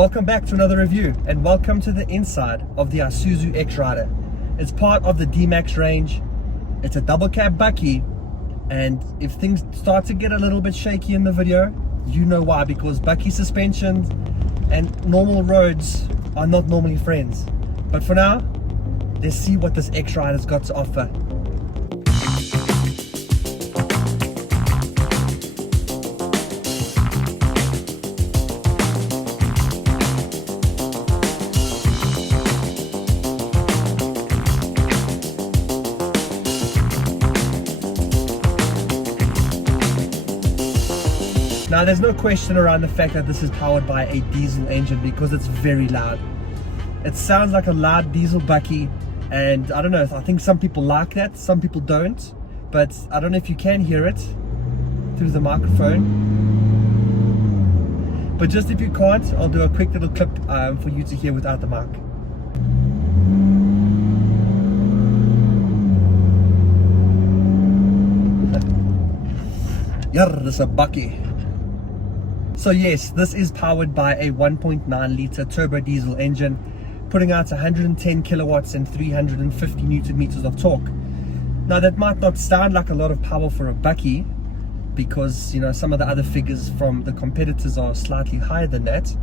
Welcome back to another review and welcome to the inside of the ISUZU X-Rider. It's part of the D-Max range. It's a double cab bucky, and if things start to get a little bit shaky in the video, you know why, because bucky suspensions and normal roads are not normally friends. But for now, let's see what this X-Rider's got to offer. Now there's no question around the fact that this is powered by a diesel engine because it's very loud. It sounds like a loud diesel bucky, and I don't know, I think some people like that, some people don't, but I don't know if you can hear it through the microphone. But just if you can't, I'll do a quick little clip for you to hear without the mic. Yarr, this is a bucky. So yes, this is powered by a 1.9 litre turbo diesel engine, putting out 110 kilowatts and 350 newton meters of torque. Now that might not sound like a lot of power for a bucky, because you know some of the other figures from the competitors are slightly higher than that.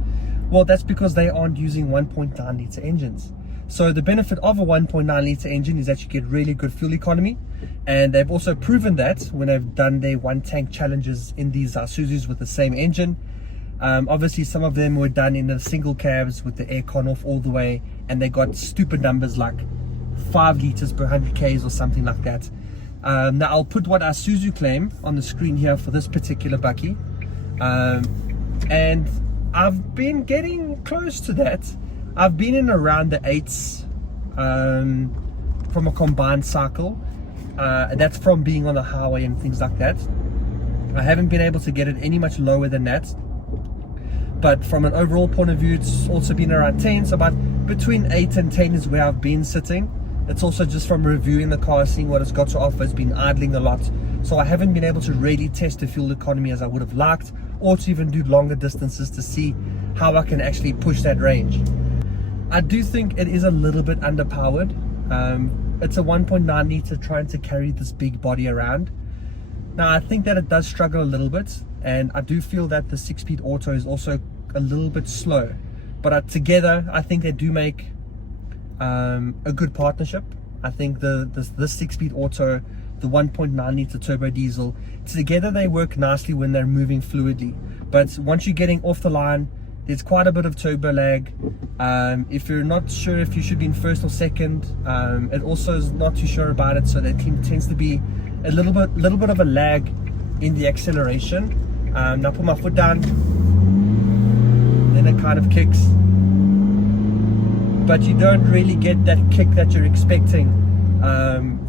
Well, that's because they aren't using 1.9 litre engines. So the benefit of a 1.9 litre engine is that you get really good fuel economy, and they've also proven that when they've done their one tank challenges in these Isuzus with the same engine. Obviously some of them were done in the single cabs with the aircon off all the way, and they got stupid numbers like 5 litres per 100 k's or something like that. Now I'll put what ISUZU claim on the screen here for this particular bucky, and I've been getting close to that. I've been in around the 8s from a combined cycle. That's from being on the highway and things like that. I haven't been able to get it any much lower than that. But from an overall point of view, it's also been around 10. So about between 8 and 10 is where I've been sitting. It's also just from reviewing the car, seeing what it's got to offer. It's been idling a lot. So I haven't been able to really test the fuel economy as I would have liked, or to even do longer distances to see how I can actually push that range. I do think it is a little bit underpowered. It's a 1.9 litre trying to carry this big body around. Now I think that it does struggle a little bit, and I do feel that the 6-speed auto is also a little bit slow. But together I think they do make a good partnership. I think the 6-speed auto, the 1.9 litre turbo diesel, together they work nicely when they're moving fluidly. But once you're getting off the line, there's quite a bit of turbo lag. If you're not sure if you should be in first or second, it also is not too sure about it, so there tends to be a little bit of a lag in the acceleration. Now put my foot down, then it kind of kicks, but you don't really get that kick that you're expecting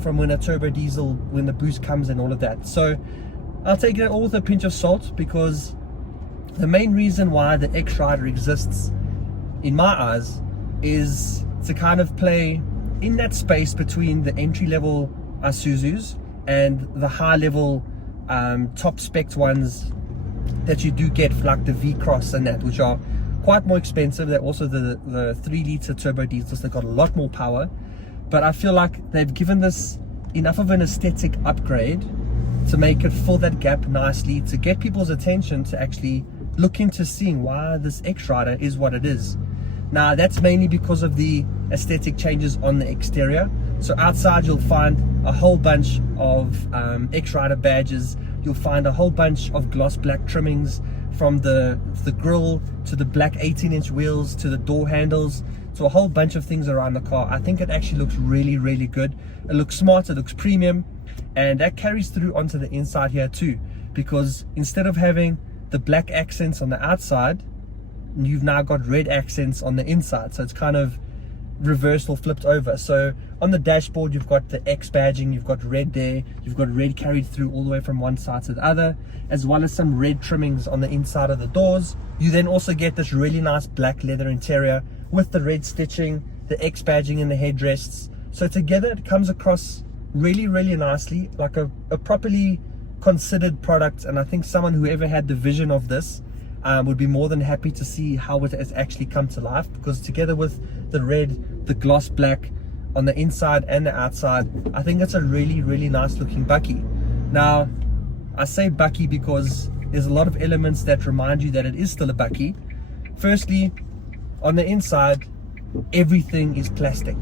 from when a turbo diesel, when the boost comes and all of that. So I'll take it all with a pinch of salt, because the main reason why the X-Rider exists, in my eyes, is to kind of play in that space between the entry-level Isuzus and the high-level top spec ones that you do get, like the V-Cross and that, which are quite more expensive. They're also the 3 litre turbo diesels that got a lot more power. But I feel like they've given this enough of an aesthetic upgrade to make it fill that gap nicely, to get people's attention to actually look into seeing why this X-Rider is what it is. Now that's mainly because of the aesthetic changes on the exterior. So outside you'll find a whole bunch of X-Rider badges. You'll find a whole bunch of gloss black trimmings, from the grille to the black 18-inch wheels to the door handles, to a whole bunch of things around the car. I think it actually looks really good. It looks smart, it looks premium, and that carries through onto the inside here too, because instead of having the black accents on the outside, you've now got red accents on the inside. So it's kind of reversed or flipped over. So on the dashboard you've got the X badging, you've got red there, you've got red carried through all the way from one side to the other, as well as some red trimmings on the inside of the doors. You then also get this really nice black leather interior with the red stitching, the X badging in the headrests. So together it comes across really nicely, like a properly considered product. And I think whoever had the vision of this would be more than happy to see how it has actually come to life, because together with the red, the gloss black on the inside and the outside, I think it's a really, really nice looking bakkie. Now, I say bakkie because there's a lot of elements that remind you that it is still a bakkie. Firstly, on the inside, everything is plastic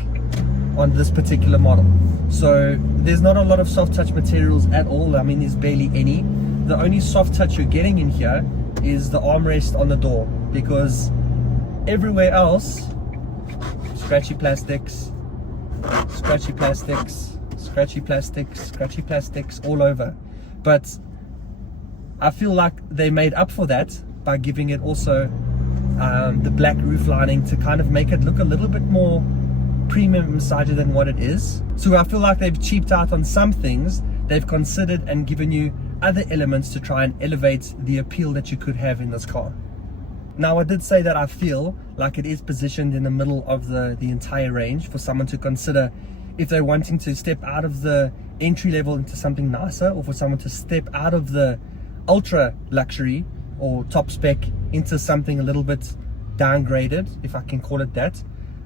on this particular model. So there's not a lot of soft touch materials at all. I mean, there's barely any. The only soft touch you're getting in here is the armrest on the door, because everywhere else, scratchy plastics, scratchy plastics, scratchy plastics, scratchy plastics all over. But I feel like they made up for that by giving it also the black roof lining to kind of make it look a little bit more premium inside than what it is. So I feel like they've cheaped out on some things. They've considered and given you other elements to try and elevate the appeal that you could have in this car. Now, I did say that I feel like it is positioned in the middle of the entire range for someone to consider if they're wanting to step out of the entry level into something nicer, or for someone to step out of the ultra luxury or top spec into something a little bit downgraded, if I can call it that.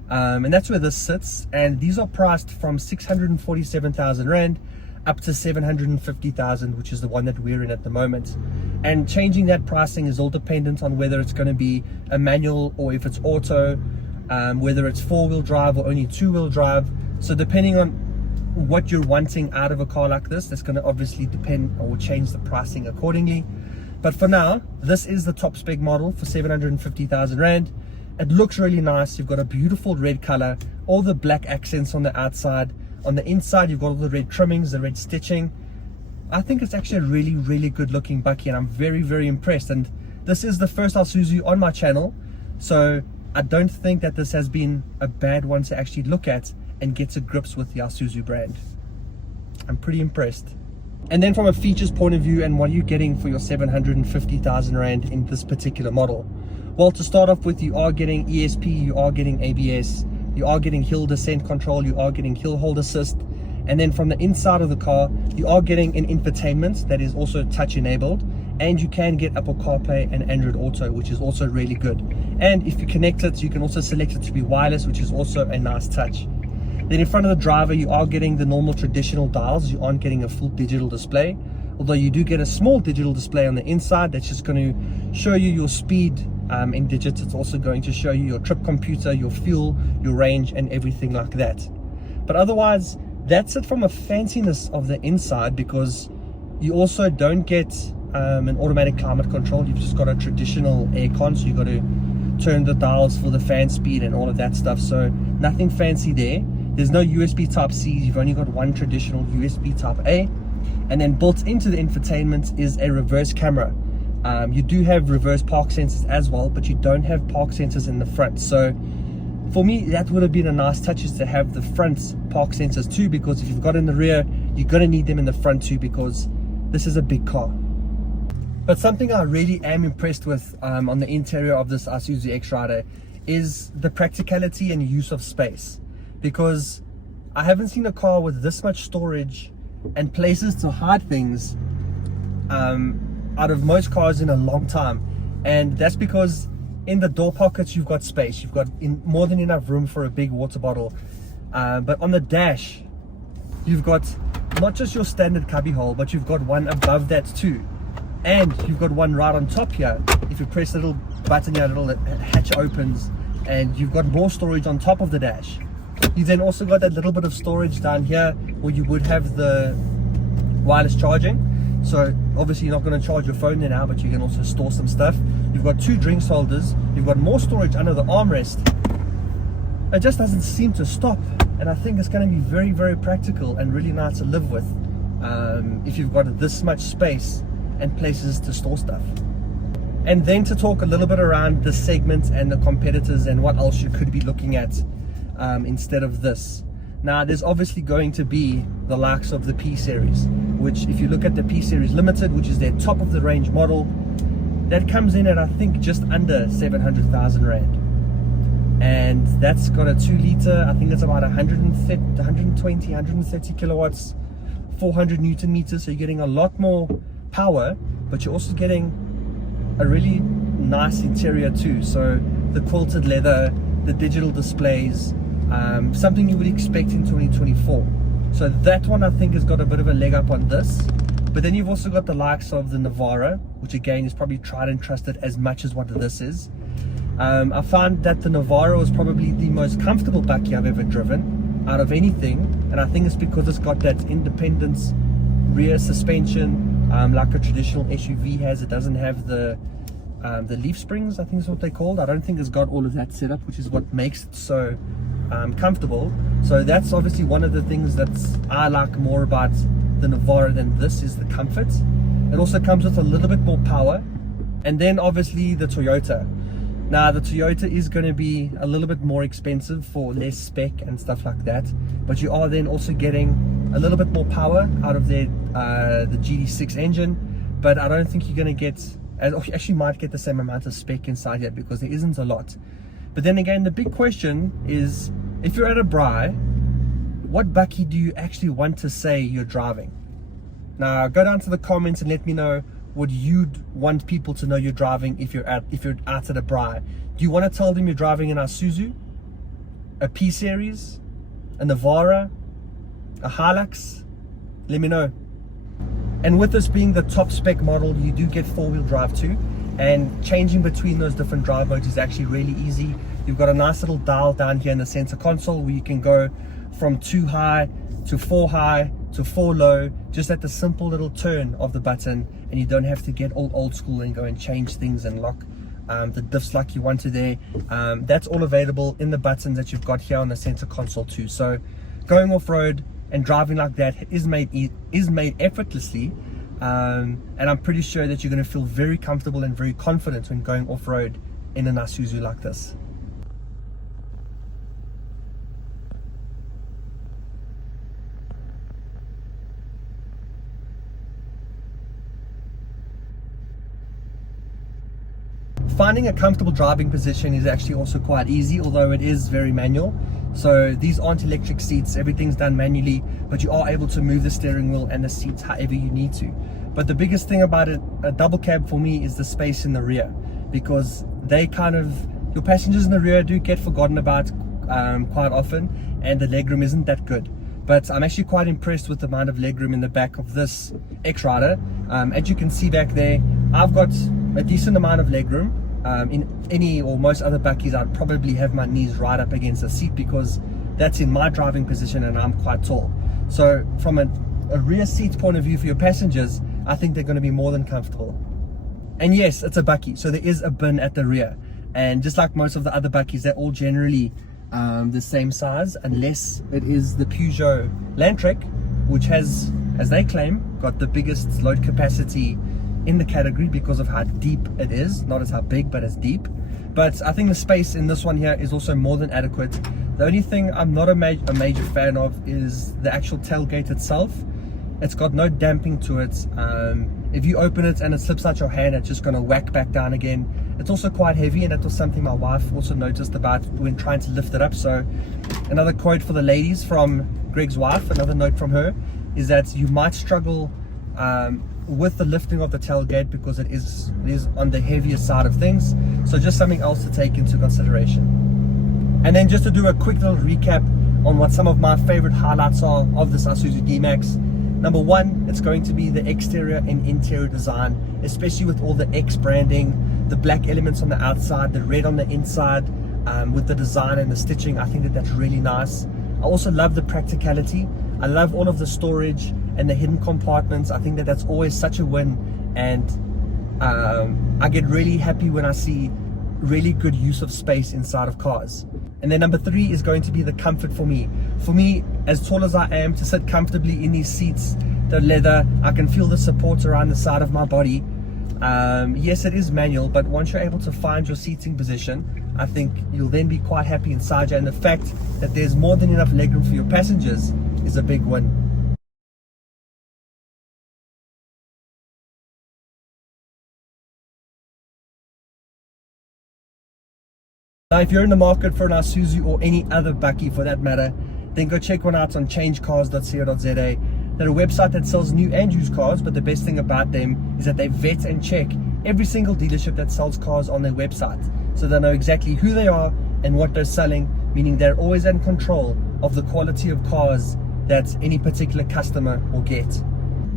And that's where this sits. And these are priced from 647,000 Rand up to 750,000, which is the one that we're in at the moment. And changing that pricing is all dependent on whether it's going to be a manual or if it's auto, whether it's 4-wheel drive or only 2-wheel drive. So depending on what you're wanting out of a car like this, that's going to obviously depend or change the pricing accordingly. But for now, this is the top spec model for 750,000 Rand. It looks really nice. You've got a beautiful red color, all the black accents on the outside. On the inside, you've got all the red trimmings, the red stitching. I think it's actually a really, really good looking bakkie, and I'm very, very impressed. And this is the first ISUZU on my channel, so I don't think that this has been a bad one to actually look at and get to grips with the ISUZU brand. I'm pretty impressed. And then from a features point of view, and what are you getting for your 750,000 Rand in this particular model? Well, to start off with, you are getting ESP, you are getting ABS, you are getting hill descent control, you are getting hill hold assist. And then from the inside of the car, you are getting an infotainment that is also touch enabled, and you can get Apple CarPlay and Android Auto, which is also really good. And if you connect it, you can also select it to be wireless, which is also a nice touch. Then in front of the driver, you are getting the normal traditional dials. You aren't getting a full digital display, although you do get a small digital display on the inside that's just going to show you your speed in digits. It's also going to show you your trip computer, your fuel, your range, and everything like that. But otherwise, that's it from a fanciness of the inside, because you also don't get an automatic climate control. You've just got a traditional aircon, so you've got to turn the dials for the fan speed and all of that stuff. So nothing fancy there. There's no USB type C. You've only got one traditional USB type A. And then built into the infotainment is a reverse camera. You do have reverse park sensors as well, but you don't have park sensors in the front. So for me, that would have been a nice touch, is to have the front park sensors too, because if you've got in the rear, you're going to need them in the front too, because this is a big car. But something I really am impressed with on the interior of this ISUZU X-Rider is the practicality and use of space, because I haven't seen a car with this much storage and places to hide things out of most cars in a long time. And that's because in the door pockets, you've got space. You've got more than enough room for a big water bottle. But on the dash, you've got not just your standard cubby hole, but you've got one above that too. And you've got one right on top here. If you press the little button here, a little hatch opens, and you've got more storage on top of the dash. You then also got that little bit of storage down here where you would have the wireless charging. So obviously you're not going to charge your phone there now, but you can also store some stuff. You've got 2 drinks holders. You've got more storage under the armrest. It just doesn't seem to stop, and I think it's going to be very, very practical and really nice to live with if you've got this much space and places to store stuff. And then to talk a little bit around the segment and the competitors and what else you could be looking at instead of this. Now, there's obviously going to be the likes of the P series, which if you look at the P series Limited, which is their top of the range model, that comes in at I think just under 700,000 Rand. And that's got a 2-liter, I think it's about 130 kilowatts, 400 Newton meters. So you're getting a lot more power, but you're also getting a really nice interior too. So the quilted leather, the digital displays, something you would expect in 2024. So that one I think has got a bit of a leg up on this. But then you've also got the likes of the Navara, which again is probably tried and trusted as much as what this is. I found that the Navara was probably the most comfortable bakkie I've ever driven out of anything, and I think it's because it's got that independence rear suspension, like a traditional SUV has. It doesn't have the leaf springs, I think is what they're called. I don't think it's got all of that set up, which is what makes it so comfortable. So that's obviously one of the things that I like more about the Navara than this, is the comfort. It also comes with a little bit more power. And then obviously the Toyota. Now the Toyota is going to be a little bit more expensive for less spec and stuff like that, but you are then also getting a little bit more power out of the GD6 engine. But I don't think you're going to get, you actually might get the same amount of spec inside here, because there isn't a lot. But then again, the big question is, if you're at a braai, what bakkie do you actually want to say you're driving? Now go down to the comments and let me know what you'd want people to know you're driving if you're out at a braai. Do you want to tell them you're driving an Isuzu, a P series, a Navara, a Hilux? Let me know. And with this being the top spec model, you do get 4-wheel drive too, and changing between those different drive modes is actually really easy. You've got a nice little dial down here in the center console where you can go from 2 high to 4 high to 4 low, just at the simple little turn of the button, and you don't have to get all old school and go and change things and lock the diffs like you want to there. That's all available in the buttons that you've got here on the center console too. So going off-road and driving like that is made effortlessly, and I'm pretty sure that you're going to feel very comfortable and very confident when going off-road in an Isuzu like this. Finding a comfortable driving position is actually also quite easy, although it is very manual. So these aren't electric seats, everything's done manually, but you are able to move the steering wheel and the seats however you need to. But the biggest thing about a double cab for me is the space in the rear, because your passengers in the rear do get forgotten about quite often, and the legroom isn't that good. But I'm actually quite impressed with the amount of legroom in the back of this X-Rider. As you can see back there, I've got a decent amount of legroom. In any or most other bakkies, I'd probably have my knees right up against the seat, because that's in my driving position and I'm quite tall. So from a rear seat point of view for your passengers, I think they're going to be more than comfortable. And yes, it's a bakkie, so there is a bin at the rear, and just like most of the other bakkies, they're all generally the same size, unless it is the Peugeot Landtrek, which has, as they claim, got the biggest load capacity in the category because of how deep it is, not as how big, but as deep. But I think the space in this one here is also more than adequate. The only thing I'm not a major fan of is the actual tailgate itself. It's got no damping to it. If you open it and it slips out your hand, it's just going to whack back down again. It's also quite heavy, and that was something my wife also noticed about when trying to lift it up. So another quote for the ladies from Greg's wife, another note from her, is that you might struggle with the lifting of the tailgate, because it is on the heavier side of things. So just something else to take into consideration. And then just to do a quick little recap on what some of my favorite highlights are of this ISUZU D-Max. Number one, it's going to be the exterior and interior design, especially with all the X branding, the black elements on the outside, the red on the inside, with the design and the stitching. I think that that's really nice. I also love the practicality. I love all of the storage and the hidden compartments. I think that that's always such a win, and I get really happy when I see really good use of space inside of cars. And then number three is going to be the comfort for me. For me, as tall as I am, to sit comfortably in these seats, the leather, I can feel the support around the side of my body. Yes, it is manual, but once you're able to find your seating position, I think you'll then be quite happy inside you. And the fact that there's more than enough legroom for your passengers is a big win. Now, if you're in the market for an Isuzu or any other bakkie for that matter, then go check one out on changecars.co.za. They're a website that sells new and used cars, but the best thing about them is that they vet and check every single dealership that sells cars on their website, so they know exactly who they are and what they're selling, meaning they're always in control of the quality of cars that any particular customer will get.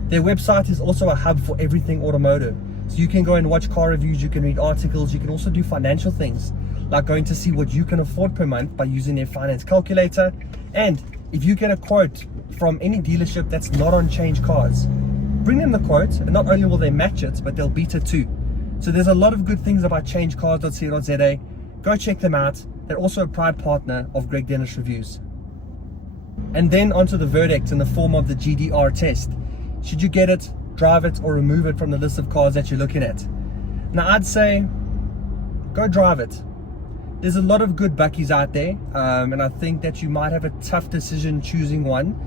Their website is also a hub for everything automotive. So you can go and watch car reviews, you can read articles, you can also do financial things, like going to see what you can afford per month by using their finance calculator. And if you get a quote from any dealership that's not on Change Cars, bring them the quote, and not only will they match it, but they'll beat it too. So there's a lot of good things about changecars.co.za. Go check them out. They're also a proud partner of Greg Dennis Reviews. And then onto the verdict in the form of the GDR test. Should you get it, drive it, or remove it from the list of cars that you're looking at? Now I'd say, go drive it. There's a lot of good buckies out there, and I think that you might have a tough decision choosing one.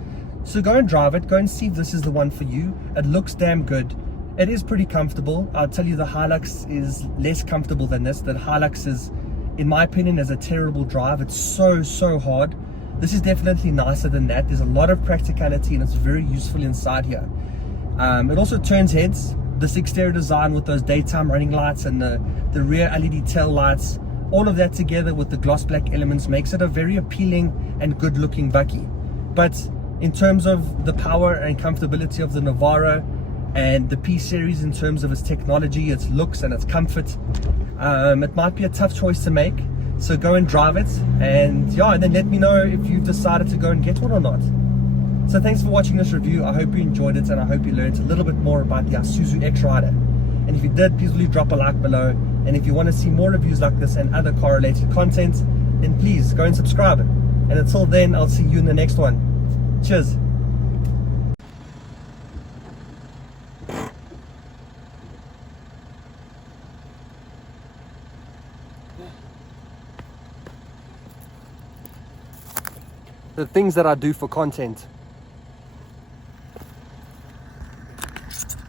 So go and drive it, go and see if this is the one for you. It looks damn good. It is pretty comfortable. I'll tell you the Hilux is less comfortable than this. The Hilux is, in my opinion, is a terrible drive. It's so hard. This is definitely nicer than that. There's a lot of practicality and it's very useful inside here. It also turns heads. This exterior design with those daytime running lights and the rear LED tail lights, all of that together with the gloss black elements makes it a very appealing and good looking bucky. But in terms of the power and comfortability of the Navara and the P series, in terms of its technology, its looks and its comfort, it might be a tough choice to make. So go and drive it, and then let me know if you've decided to go and get one or not. So thanks for watching this review. I hope you enjoyed it, and I hope you learned a little bit more about the Isuzu X-Rider. And if you did, please leave drop a like below. And if you want to see more reviews like this and other car related content, then please go and subscribe. And until then, I'll see you in the next one. Cheers. The things that I do for content.